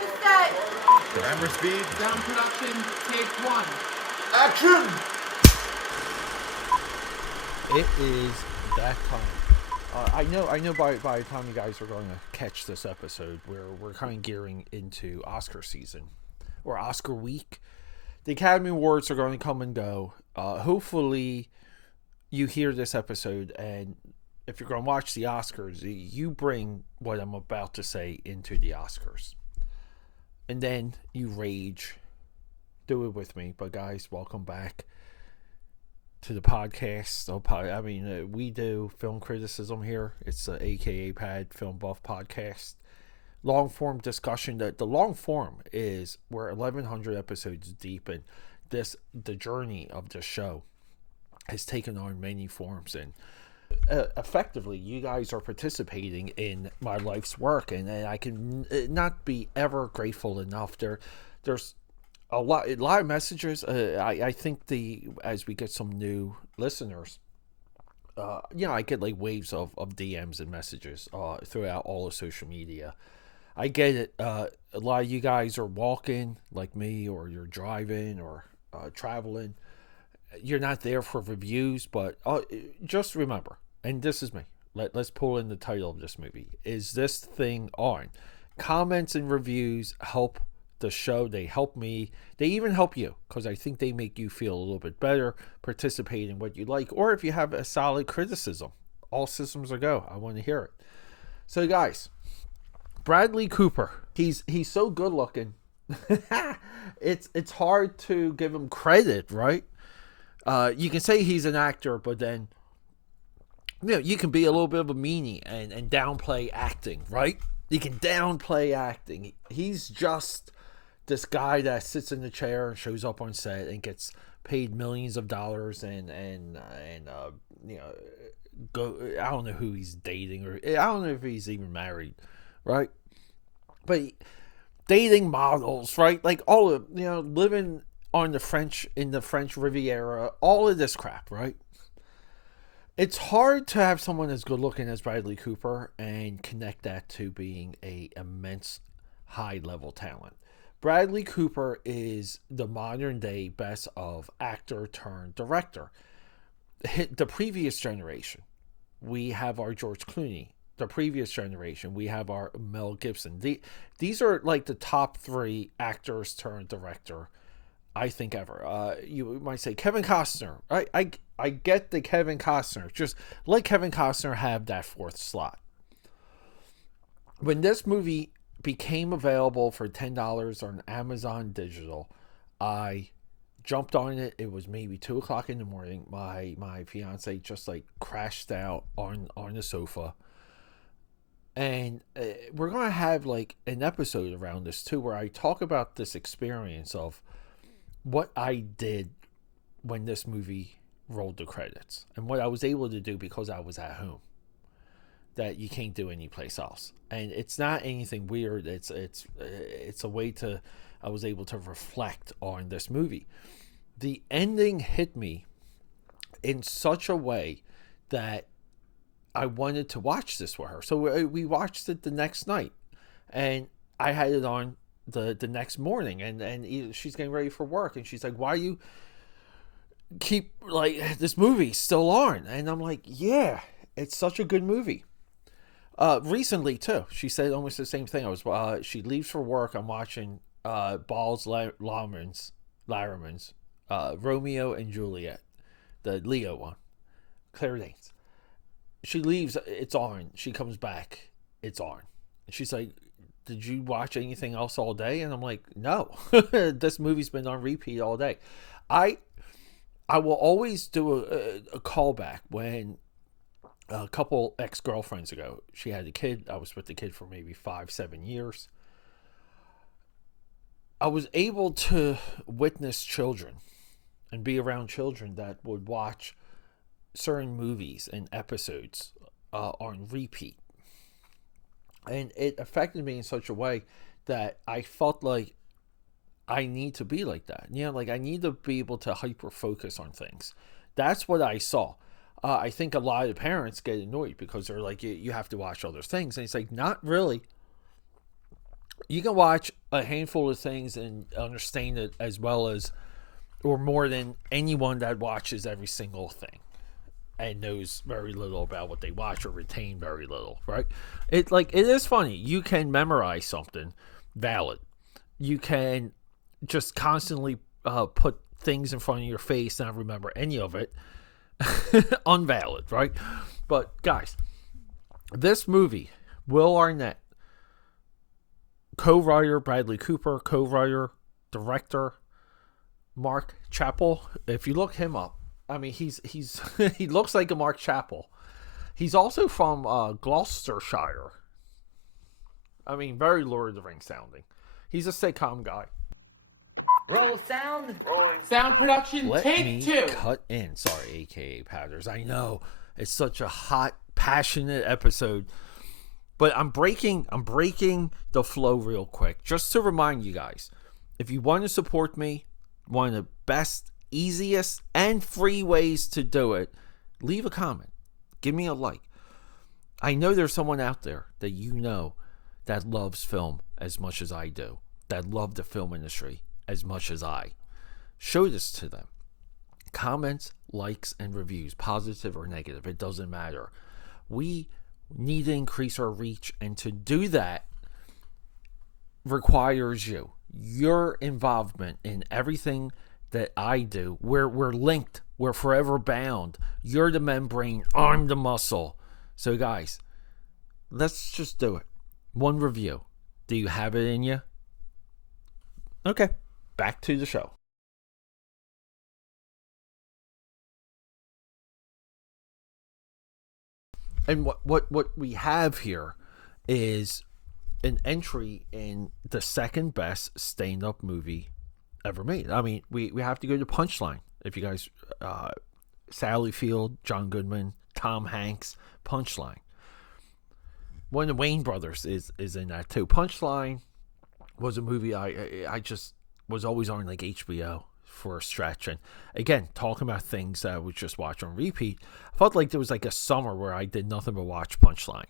to set. Camera speed. Sound production, take one. Action! It is that time. I know by the time you guys are going to catch this episode, we're kind of gearing into Oscar season or Oscar week. The Academy Awards are going to come and go. Hopefully you hear this episode, and if you're going to watch the Oscars, you bring what I'm about to say into the Oscars. And then you rage. Do it with me. But guys, welcome back to the podcast. We do film criticism here. It's the AKAPAD Film Buff Podcast. Long form discussion. The long form is we're 1,100 episodes deep, and the journey of the show has taken on many forms, and effectively you guys are participating in my life's work, and I can not be ever grateful enough. There's a lot of messages. I think as we get some new listeners, I get like waves of DMs and messages throughout all of social media. I get it. A lot of you guys are walking like me, or you're driving or traveling. You're not there for reviews, but just remember, and this is me. Let's pull in the title of this movie. Is this thing on? Comments and reviews help the show. They help me. They even help you, because I think they make you feel a little bit better. Participate in what you like, or if you have a solid criticism, all systems are go. I want to hear it. So guys, Bradley Cooper, he's so good looking. It's hard to give him credit, right? You can say he's an actor, but then you can be a little bit of a meanie and downplay acting, right? You can downplay acting. He's just this guy that sits in the chair and shows up on set and gets paid millions of dollars and go. I don't know who he's dating, or I don't know if he's even married, right? But dating models, right? Like all of living in the French Riviera, all of this crap, right? It's hard to have someone as good looking as Bradley Cooper and connect that to being a immense high level talent. Bradley Cooper is the modern day best of actor turned director. The previous generation, we have our George Clooney. The previous generation, we have our Mel Gibson. These are like the top three actors turned director, I think, ever. You might say Kevin Costner. I get the Kevin Costner. Just let Kevin Costner have that fourth slot. When this movie became available for $10 on Amazon Digital, I jumped on it. It was maybe 2 o'clock in the morning. My fiance just like crashed out on the sofa. And we're going to have like an episode around this too, where I talk about this experience of what I did when this movie rolled the credits and what I was able to do because I was at home that you can't do anyplace else. And it's not anything weird. It's a way I was able to reflect on this movie. The ending hit me in such a way that I wanted to watch this with her. So we watched it the next night, and I had it on the next morning, and she's getting ready for work, and she's like, why you keep like this movie still on? And I'm like, yeah, it's such a good movie. Recently too, she said almost the same thing. She leaves for work. I'm watching Balls Lammerman's Romeo and Juliet, the Leo one, Claire Danes. She leaves, it's on. She comes back, it's on. And she's like, did you watch anything else all day? And I'm like, no. This movie's been on repeat all day. I will always do a callback when a couple ex-girlfriends ago, she had a kid. I was with the kid for maybe 5-7 years. I was able to witness children and be around children that would watch certain movies and episodes on repeat, and it affected me in such a way that I felt like I need to be like that. Like I need to be able to hyper focus on things. That's what I saw. I think a lot of parents get annoyed because they're like, you have to watch other things, and it's like, not really. You can watch a handful of things and understand it as well as, or more than anyone that watches every single thing and knows very little about what they watch or retain very little, right? It is funny. You can memorize something valid. You can just constantly put things in front of your face and not remember any of it. Unvalid, right? But guys, this movie, Will Arnett, co-writer Bradley Cooper, co-writer, director Mark Chappell. If you look him up, I mean, he's he looks like a Mark Chappell. He's also from Gloucestershire. I mean, very Lord of the Rings sounding. He's a sitcom guy. Roll sound. Rolling. Sound production, Let take me 2. cut in. Sorry, AKA Powders. I know it's such a hot, passionate episode, but I'm breaking the flow real quick just to remind you guys. If you want to support me, one of the best, easiest, and free ways to do it, leave a comment. Give me a like. I know there's someone out there that you know that loves film as much as I do, that love the film industry as much as I. Show this to them. Comments, likes, and reviews, positive or negative, it doesn't matter. We need to increase our reach, and to do that requires you. Your involvement in everything that I do. We're linked. We're forever bound. You're the membrane. I'm the muscle. So guys, let's just do it. One review. Do you have it in you? Okay, back to the show. And what we have here is an entry in the second best stand-up movie ever made. I mean, we have to go to Punchline. If you guys, Sally Field, John Goodman, Tom Hanks, Punchline. One of the Wayne brothers is in that too. Punchline was a movie I just was always on like HBO for a stretch. And again, talking about things that I would just watch on repeat, I felt like there was like a summer where I did nothing but watch Punchline.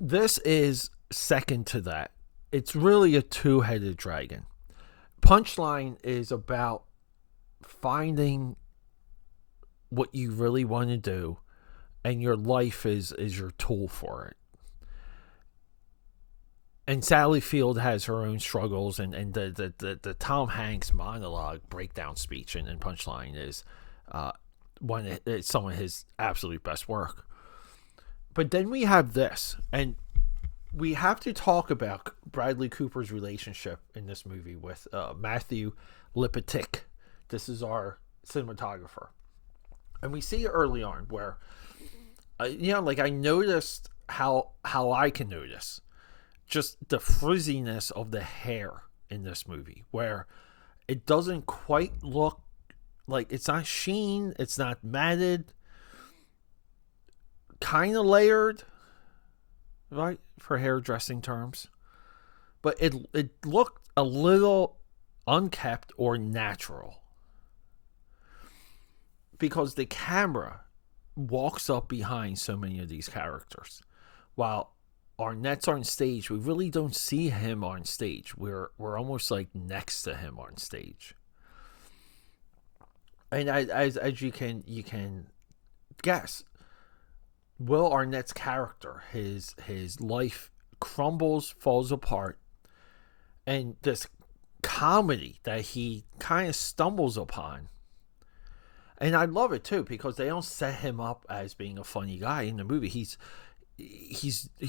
This is second to that. It's really a two-headed dragon. Punchline is about finding what you really want to do, and your life is your tool for it. And Sally Field has her own struggles, and the Tom Hanks monologue breakdown speech in Punchline is it's some of his absolute best work. But then we have this, and we have to talk about Bradley Cooper's relationship in this movie with Matthew Lipatic. This is our cinematographer. And we see early on where, I noticed how I can notice just the frizziness of the hair in this movie, where it doesn't quite look like, it's not sheen, it's not matted, kind of layered, right, for hairdressing terms, but it looked a little unkept or natural, because the camera walks up behind so many of these characters. While Arnett's on stage, we really don't see him on stage. We're almost like next to him on stage. And as you can guess, Will Arnett's character, his life crumbles, falls apart, and this comedy that he kind of stumbles upon. And I love it too, because they don't set him up as being a funny guy in the movie. He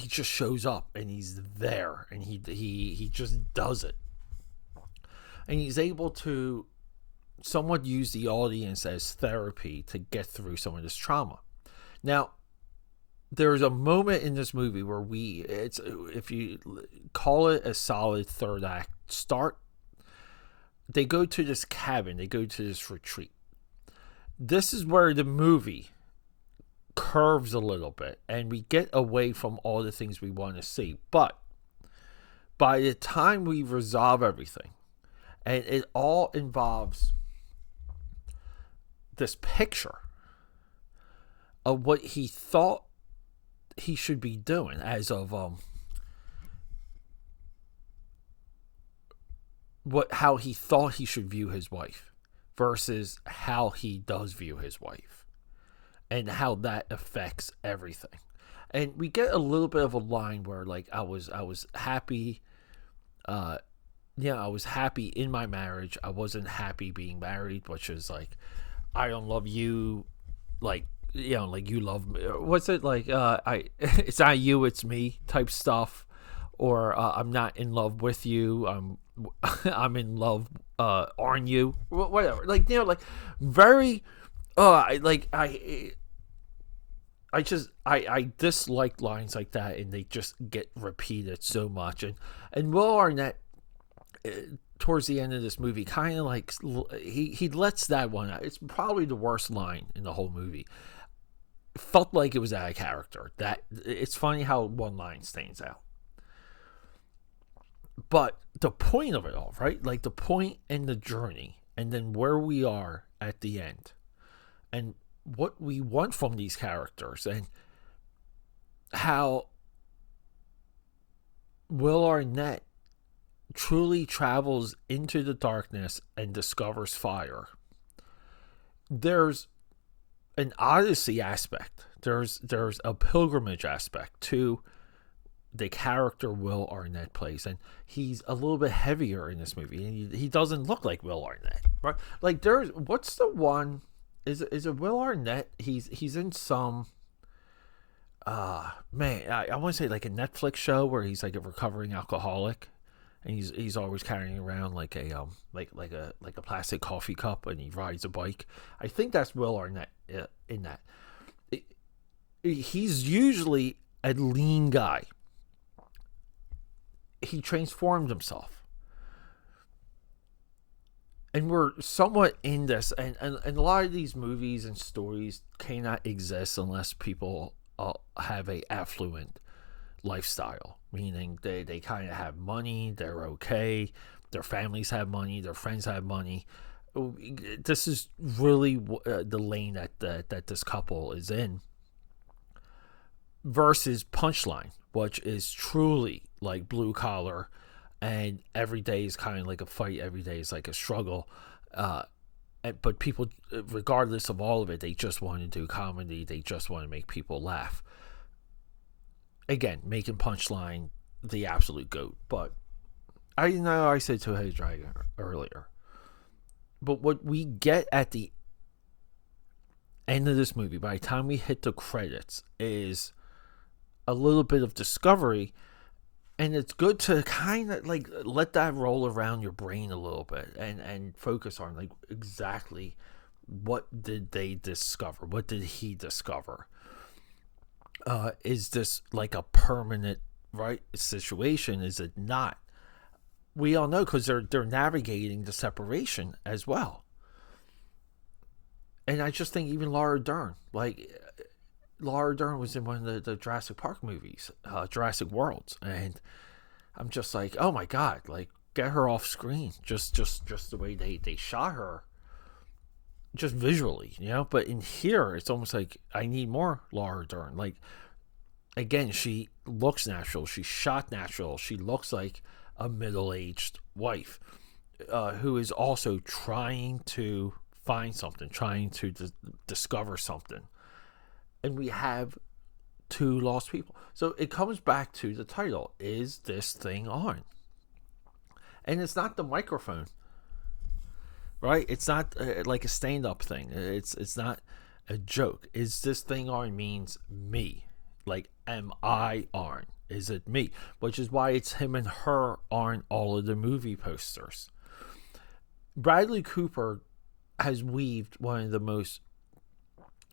just shows up and he's there, and he just does it. And he's able to somewhat use the audience as therapy to get through some of this trauma. Now, there's a moment in this movie where if you call it a solid third act start, they go to this cabin, they go to this retreat. This is where the movie curves a little bit, and we get away from all the things we want to see. But by the time we resolve everything, and it all involves this picture of what he thought he should be doing as of how he thought he should view his wife versus how he does view his wife, and how that affects everything. And we get a little bit of a line where, like, I was happy, I was happy in my marriage. I wasn't happy being married, which is like, I don't love you, like, like you love me. What's it like? It's not you, it's me type stuff, or I'm not in love with you. I'm in love. Aren't you? Whatever. Like, like very. I dislike lines like that, and they just get repeated so much. And Will Arnett, towards the end of this movie, kind of like he lets that one out. It's probably the worst line in the whole movie. It felt like it was out of character. That it's funny how one line stands out. But the point of it all, right? Like the point and the journey, and then where we are at the end, and what we want from these characters, and how Will Arnett truly travels into the darkness and discovers fire. There's an odyssey aspect. There's a pilgrimage aspect to the character Will Arnett plays, and he's a little bit heavier in this movie, and he doesn't look like Will Arnett, right? Like, there's, what's the one, is it Will Arnett? He's in some man, I want to say like a Netflix show where he's like a recovering alcoholic, and he's always carrying around like a like a plastic coffee cup, and he rides a bike. I think that's Will Arnett in that. He's usually a lean guy. He transformed himself. And we're somewhat in this, and a lot of these movies and stories cannot exist unless people have a affluent lifestyle, meaning they kind of have money, they're okay, their families have money, their friends have money. This is really the lane that this couple is in, versus Punchline, which is truly like blue collar, and every day is kind of like a fight, every day is like a struggle, but people, regardless of all of it, they just want to do comedy, they just want to make people laugh. Again, making Punchline the absolute GOAT. But I know I said Two-Headed Dragon earlier, but what we get at the end of this movie, by the time we hit the credits, is a little bit of discovery. And it's good to kind of like let that roll around your brain a little bit, and focus on like exactly what did they discover? What did he discover? Is this like a permanent situation? Is it not? We all know, because they're navigating the separation as well. And I just think even Laura Dern was in one of the Jurassic Park movies, Jurassic Worlds, and I'm just like, oh my god, like, get her off screen. Just the way they shot her, just visually, But in here, it's almost like I need more Laura Dern. Like, again, she looks natural. She's shot natural. She looks like a middle-aged wife who is also trying to find something, trying to discover something. And we have two lost people. So it comes back to the title. Is this thing on? And it's not the microphone, right? It's not like a stand-up thing. It's not a joke. Is this thing on means me. Like, am I on? Is it me? Which is why it's him and her on all of the movie posters. Bradley Cooper has weaved one of the most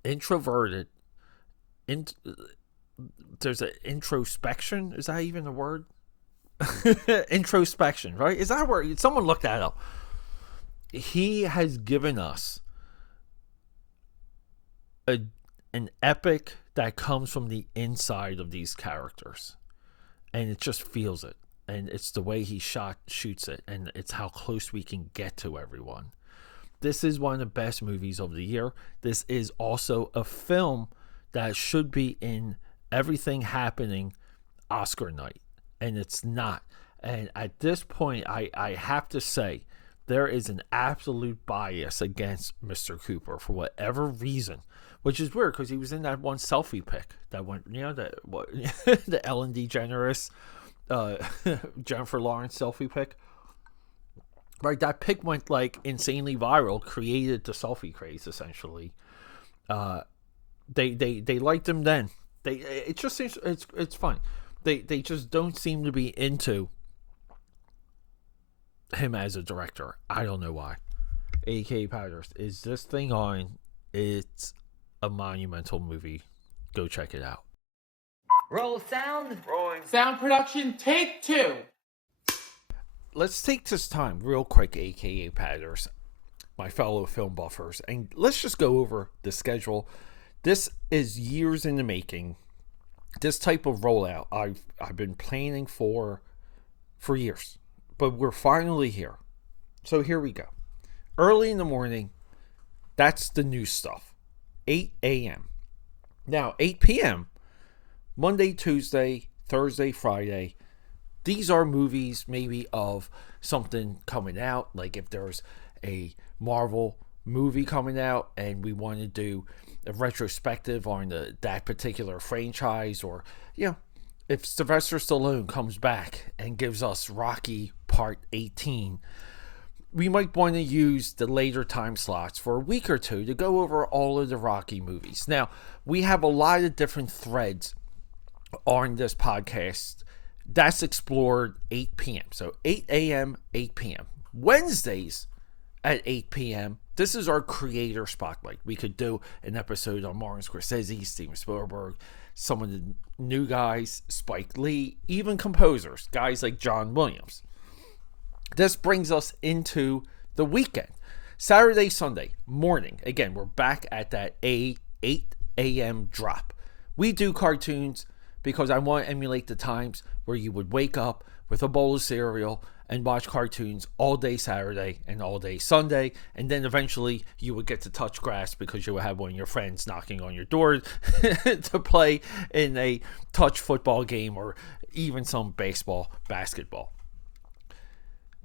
introverted, there's an introspection. Is that even a word? Introspection, right? Is that a word? Someone look that up. He has given us an epic that comes from the inside of these characters, and it just feels it, and it's the way he shoots it, and it's how close we can get to everyone. This is one of the best movies of the year. This is also a film that should be in Everything Happening Oscar night, and it's not. And at this point, I have to say, there is an absolute bias against Mr. Cooper for whatever reason, which is weird because he was in that one selfie pic that went, the Ellen DeGeneres, Jennifer Lawrence selfie pic. Right, that pic went like insanely viral, created the selfie craze essentially. They liked him then. It just seems it's fun. They just don't seem to be into him as a director. I don't know why. AKAPAD, is this thing on? It's a monumental movie. Go check it out. Roll sound. Rolling. Sound production, take 2. Let's take this time real quick, AKAPADers, my fellow film buffers, and let's just go over the schedule. This is years in the making. This type of rollout I've been planning for years, but we're finally here. So here we go. Early in the morning, that's the new stuff. 8 a.m. Now, 8 p.m., Monday, Tuesday, Thursday, Friday, these are movies maybe of something coming out, like if there's a Marvel movie coming out and we want to do a retrospective on that particular franchise, or if Sylvester Stallone comes back and gives us Rocky Part 18, we might want to use the later time slots for a week or two to go over all of the Rocky movies. Now, we have a lot of different threads on this podcast that's explored 8 p.m. So 8 a.m., 8 p.m. Wednesdays at 8 p.m., this is our creator spotlight. We could do an episode on Martin Scorsese, Steven Spielberg, some of the new guys, Spike Lee, even composers, guys like John Williams. This brings us into the weekend. Saturday, Sunday morning. Again, we're back at that 8 a.m. drop. We do cartoons because I want to emulate the times where you would wake up with a bowl of cereal and watch cartoons all day Saturday and all day Sunday, and then eventually you would get to touch grass because you would have one of your friends knocking on your door to play in a touch football game or even some baseball, basketball.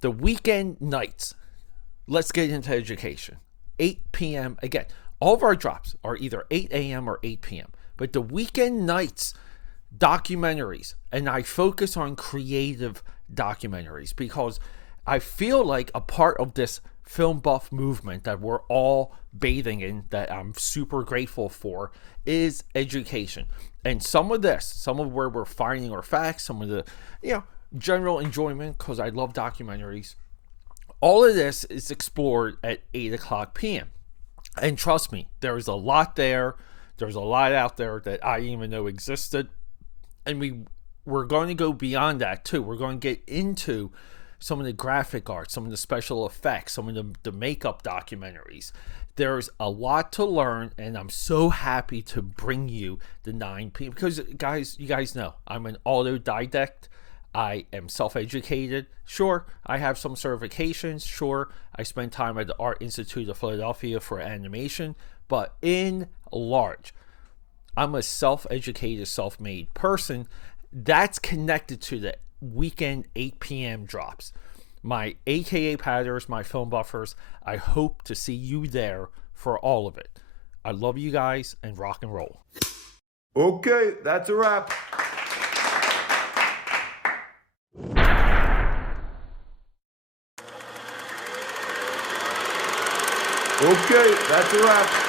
The weekend nights, let's get into education. 8 p.m. Again, all of our drops are either 8 a.m. or 8 p.m. But the weekend nights, documentaries, and I focus on creative documentaries because I feel like a part of this film buff movement that we're all bathing in, that I'm super grateful for, is education. And some of where we're finding our facts, some of the general enjoyment, because I love documentaries, all of this is explored at 8 o'clock p.m. And trust me, there's a lot there. There's a lot out there that I didn't even know existed. And we're going to go beyond that too. We're going to get into some of the graphic art, some of the special effects, some of the makeup documentaries. There's a lot to learn, and I'm so happy to bring you the 9 p.m. because, guys, you guys know I'm an autodidact. I am self-educated. Sure, I have some certifications. Sure, I spent time at the Art Institute of Philadelphia for animation. But in large, I'm a self-educated, self-made person that's connected to the weekend 8 p.m. drops. My AKAPADers, my film buffers, I hope to see you there for all of it. I love you guys, and rock and roll. Okay, that's a wrap. Okay, that's a wrap.